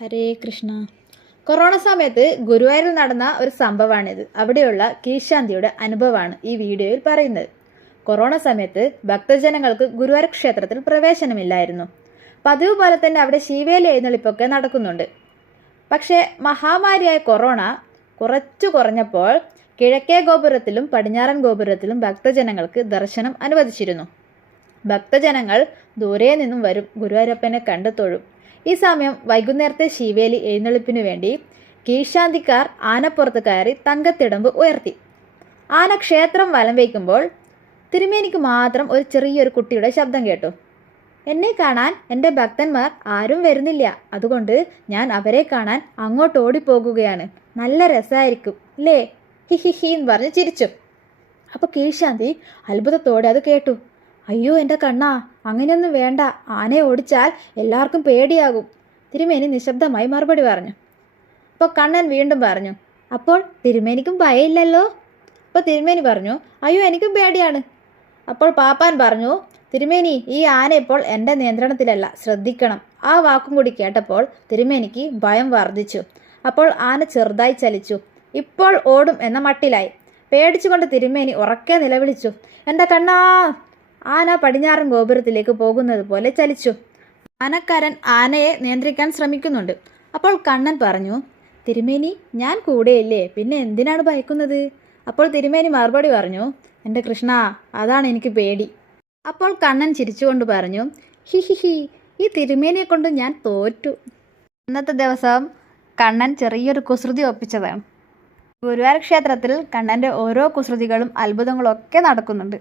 ഹരേ Krishna. Corona സമയത്ത് ഗുരുവായൂരിൽ നടന്ന ഒരു സംഭവമാണിത്. അവിടെയുള്ള കീഴ്ശാന്തിയുടെ അനുഭവമാണ് ഈ വീഡിയോയിൽ പറയുന്നത്. കൊറോണ സമയത്ത് ഭക്തജനങ്ങൾക്ക് ഗുരുവായൂർ ക്ഷേത്രത്തിൽ പ്രവേശനമില്ലായിരുന്നു. പതിവ് പോലെ തന്നെ അവിടെ ശീവേലി എഴുന്നള്ളിപ്പൊക്കെ നടക്കുന്നുണ്ട്. പക്ഷേ മഹാമാരിയായ കൊറോണ കുറച്ചു കുറഞ്ഞപ്പോൾ കിഴക്കേ ഗോപുരത്തിലും പടിഞ്ഞാറൻ ഗോപുരത്തിലും ഭക്തജനങ്ങൾക്ക് ദർശനം അനുവദിച്ചിരുന്നു. ഭക്തജനങ്ങൾ ദൂരെ നിന്നും വരും, ഗുരുവായൂരപ്പനെ കണ്ടു തൊഴും. ഈ സമയം വൈകുന്നേരത്തെ ശീവേലി എഴുന്നള്ളിപ്പിനു വേണ്ടി കീഴ്ശാന്തിക്കാർ ആനപ്പുറത്ത് കയറി തങ്കത്തിടമ്പ് ഉയർത്തി. ആന ക്ഷേത്രം വലം വയ്ക്കുമ്പോൾ തിരുമേനിക്ക് മാത്രം ഒരു ചെറിയൊരു കുട്ടിയുടെ ശബ്ദം കേട്ടു. എന്നെ കാണാൻ എൻ്റെ ഭക്തന്മാർ ആരും വരുന്നില്ല, അതുകൊണ്ട് ഞാൻ അവരെ കാണാൻ അങ്ങോട്ട് ഓടിപ്പോകുകയാണ്. നല്ല രസമായിരിക്കും അല്ലേ, ഹിഹിഹി എന്ന് പറഞ്ഞ് ചിരിച്ചു. അപ്പോൾ കീഴ്ശാന്തി അത്ഭുതത്തോടെ അത് കേട്ടു. അയ്യോ എൻ്റെ കണ്ണാ, അങ്ങനെയൊന്നും വേണ്ട, ആനയെ ഓടിച്ചാൽ എല്ലാവർക്കും പേടിയാകും. തിരുമേനി നിശബ്ദമായി മറുപടി പറഞ്ഞു. അപ്പോൾ കണ്ണൻ വീണ്ടും പറഞ്ഞു, അപ്പോൾ തിരുമേനിക്കും ഭയമില്ലല്ലോ? അപ്പോൾ തിരുമേനി പറഞ്ഞു, അയ്യോ എനിക്കും പേടിയാണ്. അപ്പോൾ പാപ്പാൻ പറഞ്ഞു, തിരുമേനി ഈ ആന ഇപ്പോൾ എൻ്റെ നിയന്ത്രണത്തിലല്ല, ശ്രദ്ധിക്കണം. ആ വാക്കും കൂടി കേട്ടപ്പോൾ തിരുമേനിക്ക് ഭയം വർദ്ധിച്ചു. അപ്പോൾ ആന ചെറുതായി ചലിച്ചു. ഇപ്പോൾ ഓടും എന്ന മട്ടിലായി. പേടിച്ചുകൊണ്ട് തിരുമേനി ഉറക്കെ നിലവിളിച്ചു, എൻ്റെ കണ്ണാ. ആന പടിഞ്ഞാറൻ ഗോപുരത്തിലേക്ക് പോകുന്നത് പോലെ ചലിച്ചു. ആനക്കാരൻ ആനയെ നിയന്ത്രിക്കാൻ ശ്രമിക്കുന്നുണ്ട്. അപ്പോൾ കണ്ണൻ പറഞ്ഞു, തിരുമേനി ഞാൻ കൂടെയില്ലേ, പിന്നെ എന്തിനാണ് ഭയക്കുന്നത്? അപ്പോൾ തിരുമേനി മറുപടി പറഞ്ഞു, എൻ്റെ കൃഷ്ണ, അതാണ് എനിക്ക് പേടി. അപ്പോൾ കണ്ണൻ ചിരിച്ചുകൊണ്ട് പറഞ്ഞു, ഹിഹിഹി, ഈ തിരുമേനിയെ കൊണ്ട് ഞാൻ തോറ്റു. അന്നത്തെ ദിവസം കണ്ണൻ ചെറിയൊരു കുസൃതി ഒപ്പിച്ചതാണ്. ഗുരുവായൂർ ക്ഷേത്രത്തിൽ കണ്ണൻ്റെ ഓരോ കുസൃതികളും അത്ഭുതങ്ങളും ഒക്കെ നടക്കുന്നുണ്ട്.